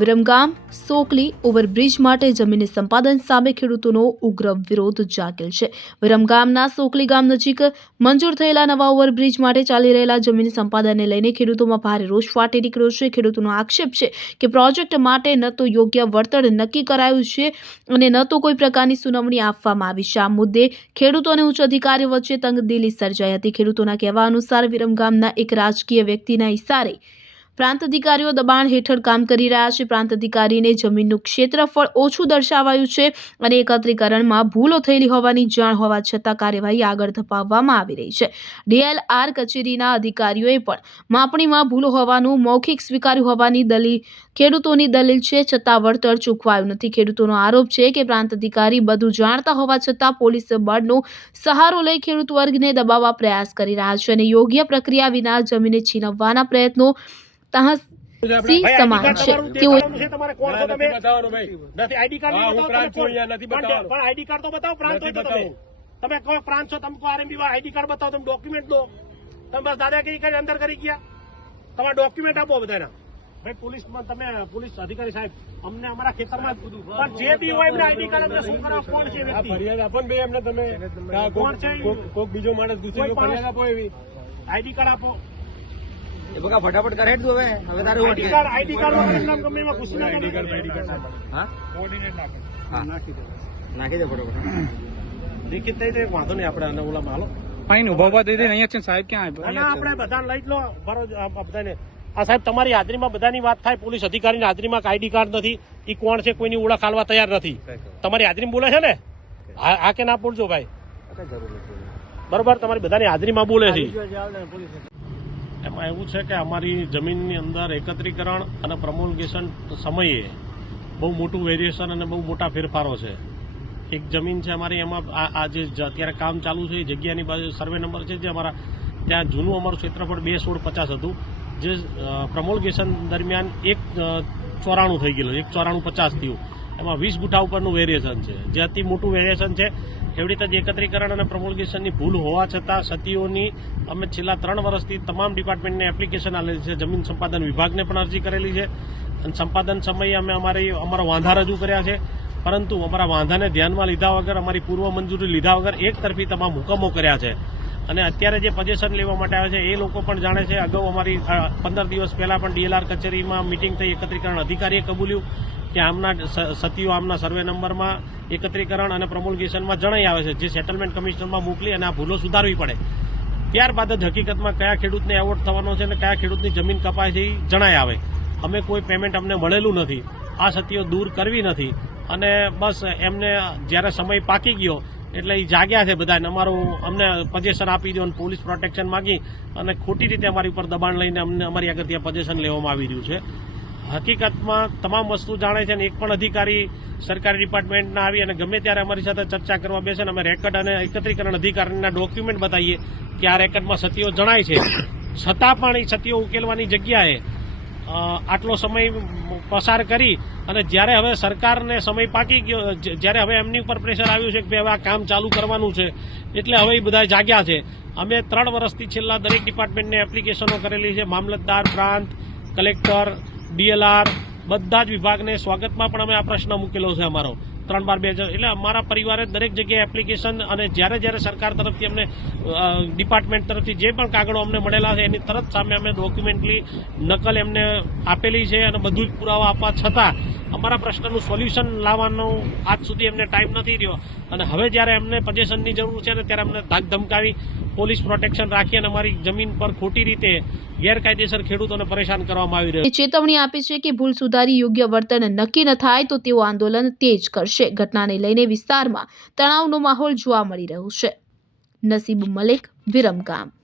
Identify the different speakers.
Speaker 1: Viramgam, Sokli overbridge માટે જમીન સંપાદન સામે ખેડૂતોનો ઉગ્ર વિરોધ જાગેલ છે. વિરમગામના સોકલી ગામ નજીક મંજૂર થયેલા નવા ઓવરબ્રિજ માટે ચાલી રહેલા જમીન સંપાદનને લઈને ખેડૂતોમાં ભારે રોષ ફાટી નીકળ્યો છે. ખેડૂતોનો આક્ષેપ છે કે પ્રોજેક્ટ માટે ન તો યોગ્ય વળતર નક્કી કરાયું છે અને ન તો કોઈ પ્રકારની સુનાવણી આપવામાં આવી છે. આ મુદ્દે ખેડૂતો અને ઉચ્ચ અધિકારીઓ વચ્ચે તંગદિલી સર્જાઈ હતી. ખેડૂતોના કહેવા અનુસાર વિરમગામના એક રાજકીય વ્યક્તિના ઇશારે પ્રાંત અધિકારીઓ દબાણ હેઠળ કામ કરી રહ્યા છે. પ્રાંત અધિકારીને જમીનનું ક્ષેત્રફળ ઓછું દર્શાવાયું છે અને એકત્રીકરણમાં ભૂલો થયેલી હોવાની જાણ હોવા છતાં કાર્યવાહી આગળ ધપાવવામાં આવી રહી છે. ડીએલઆર કચેરીના અધિકારીઓએ પણ માપણીમાં ભૂલો હોવાનું, મૌખિક સ્વીકાર્યું હોવાની દલીલ, ખેડૂતોની દલીલ છે. છતાં વળતર ચૂકવાયું નથી. ખેડૂતોનો આરોપ છે કે પ્રાંત અધિકારી બધું જાણતા હોવા છતાં પોલીસ બળનો સહારો લઈ ખેડૂત વર્ગને દબાવવા પ્રયાસ કરી રહ્યા છે અને યોગ્ય પ્રક્રિયા વિના જમીને છીનવવાના પ્રયત્નો તહસ સિંહ સમાન છે. તેઓ
Speaker 2: તમારે કોણ છો તમે?
Speaker 3: નથી ભાઈ.
Speaker 2: નથી આઈડી કાર્ડ તો બતાવો પ્રાંત હોય તો તમે. તમે કોઈ પ્રાંત છો તમે આરએમબી આઈડી કાર્ડ બતાવો તમે ડોક્યુમેન્ટ દો તમે બસ દાદાગીરી કરી અંદર કરી ગયા? તમારા ડોક્યુમેન્ટ આપો બધાના. ભાઈ પોલીસમાં તમે પોલીસ અધિકારી સાહેબ અમને અમારા ખેતરમાં પણ જે બી હોય એમને આઈડી કાર્ડ અમને શું કરવા કોણ છે વ્યક્તિ?
Speaker 3: ફરિયાદ આપો ને ભાઈ એમને તમે.
Speaker 2: કોણ છે?
Speaker 3: કોક- બીજો માણસ ઘૂસી
Speaker 2: કોઈ
Speaker 3: ફરિયાદ આપો એવી.
Speaker 2: આઈડી કાર્ડ આપો.
Speaker 4: એ બકા ફટાફટ કરે તું હવે. હવે તારે
Speaker 2: આઈડી કાર્ડ આઈડી કાર્ડ વગર નામ કંપનીમાં ઘૂસી ના
Speaker 3: આઈડી કાર્ડ આઈડી કાર્ડ
Speaker 4: હા?
Speaker 3: કોઓર્ડિનેટ નાખો.
Speaker 4: હા. નાખી દે ફટાફટ.
Speaker 2: દેખીત થઈ જાય વાંધો નહીં આપણે આને ઓલામાં હાલો.
Speaker 5: અહીં ઊભા ઊભા દઈ દે અહીંયા છે સાહેબ ક્યાં
Speaker 2: આવ્યો? ના આપણે બધા લઈ લો ભરો બધાને. આ સાહેબ તમારી હાજરીમાં બધાની વાત થાય પોલીસ અધિકારીની હાજરીમાં આઈડી કાર્ડ નથી એ કોણ છે કોઈની ઓળખ હાલવા તૈયાર નથી. તમારી હાજરીમાં બોલે છે ને? આ કે ના બોલજો ભાઈ? બરોબર તમારી બધાની હાજરીમાં બોલે છે. એમાં એવું છે કે અમારી જમીનની અંદર એકત્રીકરણ અને પ્રમોલગેશન સમયે બહુ મોટું વેરિએશન અને બહુ મોટા ફેરફારો છે. એક જમીન છે અમારી, એમાં આ જે અત્યારે કામ ચાલુ છે, એ જગ્યાની બાજુ સર્વે નંબર છે, જે અમારા ત્યાં જૂનું અમારું ક્ષેત્રફળ બે સોળ પચાસ હતું. જે પ્રમોલગેશન દરમિયાન એક ચોરાણું થઈ ગયેલું, એક ચોરાણું પચાસ થયું. એમાં વીસ ગુઠા ઉપરનું વેરિએશન છે. જે અતિ મોટું વેરિએશન છે એવી તજ એકત્રીકરણ અને પ્રમોલગેશનની ભૂલ હોવા છતાં સતીઓની અમે છેલ્લા ત્રણ વર્ષથી તમામ ડિપાર્ટમેન્ટને એપ્લિકેશન આપેલી છે. જમીન સંપાદન વિભાગને પણ અરજી કરેલી છે. અને સંપાદન સમયે અમે અમારી, અમારા વાંધા રજૂ કર્યા છે. પરંતુ અમારા વાંધાને ધ્યાનમાં લીધા વગર, અમારી પૂર્વ મંજૂરી લીધા વગર એક તરફી તમામ હુકમો કર્યા છે. અને અત્યારે જે પજેશન લેવા માટે આવે છે, એ લોકો પણ જાણે છે, અગાઉ અમારી પંદર દિવસ પહેલા પણ ડીએલઆર કચેરીમાં મિટિંગ થઈ, એકત્રીકરણ અધિકારીએ કબૂલ્યું. કે આમના સતીઓ આમના સર્વે નંબરમાં એકત્રીકરણ અને પ્રમોલગેશનમાં જણાઈ આવે છે, જે સેટલમેન્ટ કમિશનમાં મોકલી અને આ ભૂલો સુધારવી પડે. ત્યારબાદ જ હકીકતમાં કયા ખેડૂતને એવોર્ડ થવાનો છે અને કયા ખેડૂતની જમીન કપાય છે એ જણાઈ આવે. અમે કોઈ પેમેન્ટ અમને મળેલું નથી. આ સતીઓ દૂર કરવી નથી. અને બસ એમને જ્યારે સમય પાકી ગયો, એટલે એ જાગ્યા છે બધા અમારું અમને પજેશન આપી દો અને પોલીસ પ્રોટેક્શન માગી અને ખોટી રીતે અમારી ઉપર દબાણ લઈને અમને અમારી આગળ ત્યાં પજેશન લેવામાં આવી રહ્યું છે. હકીકતમાં તમામ વસ્તુ જાણે છે અને એક પણ અધિકારી સરકારી ડિપાર્ટમેન્ટના આવી અને ગમે ત્યારે અમારી સાથે ચર્ચા કરવા બેસે અમે રેકર્ડ અને એકત્રીકરણ અધિકારીના ડોક્યુમેન્ટ બતાવીએ કે આ રેકર્ડમાં સતીઓ જણાય છે. છતાં પણ એ સતીઓ ઉકેલવાની જગ્યાએ આટલો સમય પસાર કરી અને જ્યારે હવે સરકારને સમય પાકી ગયો જ્યારે હવે એમની ઉપર પ્રેશર આવ્યું છે કે ભાઈ હવે આ કામ ચાલુ કરવાનું છે, એટલે હવે એ બધા જાગ્યા છે. અમે ત્રણ વર્ષથી છેલ્લા દરેક ડિપાર્ટમેન્ટને એપ્લિકેશનો કરેલી છે, મામલતદાર પ્રાંત, કલેક્ટર ડીએલઆર, બધા જ વિભાગને સ્વાગતમાં પણ અમે આ પ્રશ્ન મૂકેલો છે અમારો. ત્રણ બાર બે હજાર, એટલે અમારા પરિવારે દરેક જગ્યાએ એપ્લિકેશન અને જ્યારે જ્યારે સરકાર તરફથી અમને ડિપાર્ટમેન્ટ તરફથી જે પણ કાગળો અમને મળેલા છે એની તરત સામે અમે ડોક્યુમેન્ટલી નકલ એમને આપેલી છે અને બધું જ પુરાવા આપવા છતાં અમારા પ્રશ્નનું સોલ્યુશન લાવવાનો આજ સુધી એમને ટાઈમ નથી રહ્યો. અને હવે જ્યારે એમને પજેશનની જરૂર છે ને ત્યારે અમને ધાક ધમકાવી પોલીસ પ્રોટેક્શન રાખી અને અમારી જમીન પર ખોટી રીતે ગેરકાયદેસર ખેડૂતોને પરેશાન કરવામાં આવી રહ્યો
Speaker 1: ચેતવણી આપી છે કે ભૂલ સુધારી યોગ્ય વર્તન નક્કી ન થાય તો તેઓ આંદોલન તેજ કરશે. ઘટનાને લઈને વિસ્તારમાં તણાવનો માહોલ જોવા મળી રહ્યો છે. નસીબ મલિક વિરમગામ.